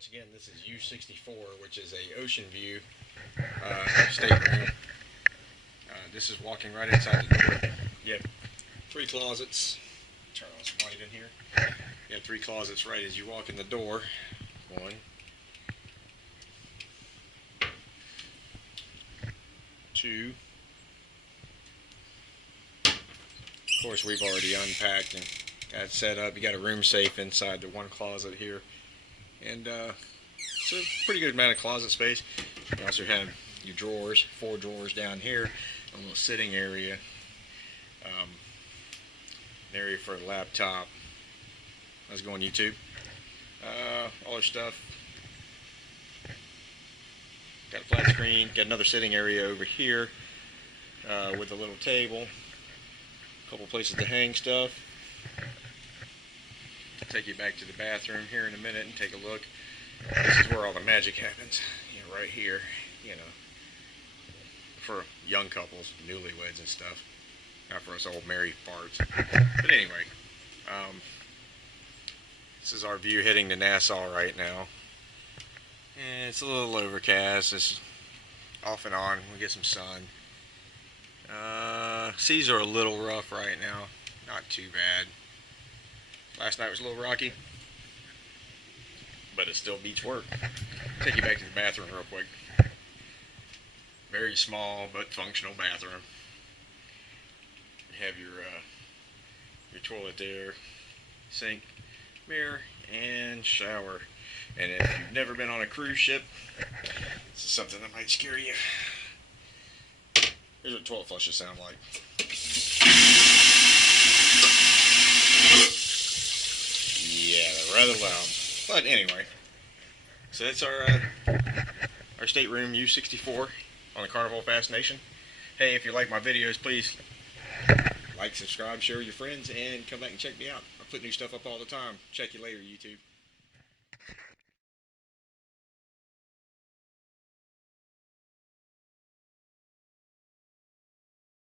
once again, this is U64, which is a ocean view stateroom. This is walking right inside the door. You have 3 closets. Turn on some light in here. You have 3 closets right as you walk in the door. 1, 2. Of course, we've already unpacked and got it set up. You got a room safe inside the one closet here, and it's a pretty good amount of closet space. You also have your drawers, 4 drawers down here, a little sitting area, an area for a laptop. Let's go on YouTube. All our stuff. Got a flat screen. Got another sitting area over here with a little table. A couple places to hang stuff. I'll take you back to the bathroom here in a minute and take a look. This is where all the magic happens. You know, right here. You know, for young couples, newlyweds and stuff. Not for us old married farts. But anyway, this is our view heading to Nassau right now. And it's a little overcast. It's off and on. We get some sun. Seas are a little rough right now. Not too bad. Last night was a little rocky, but it still beats work. I'll take you back to the bathroom real quick. Very small but functional bathroom. You have your toilet there, sink, mirror, and shower. And if you've never been on a cruise ship, this is something that might scare you. Here's what toilet flushes sound like. Yeah, they're rather loud. But anyway, so that's our stateroom U64 on the Carnival Fascination. Hey, if you like my videos, please like, subscribe, share with your friends, and come back and check me out. I put new stuff up all the time. Check you later, YouTube.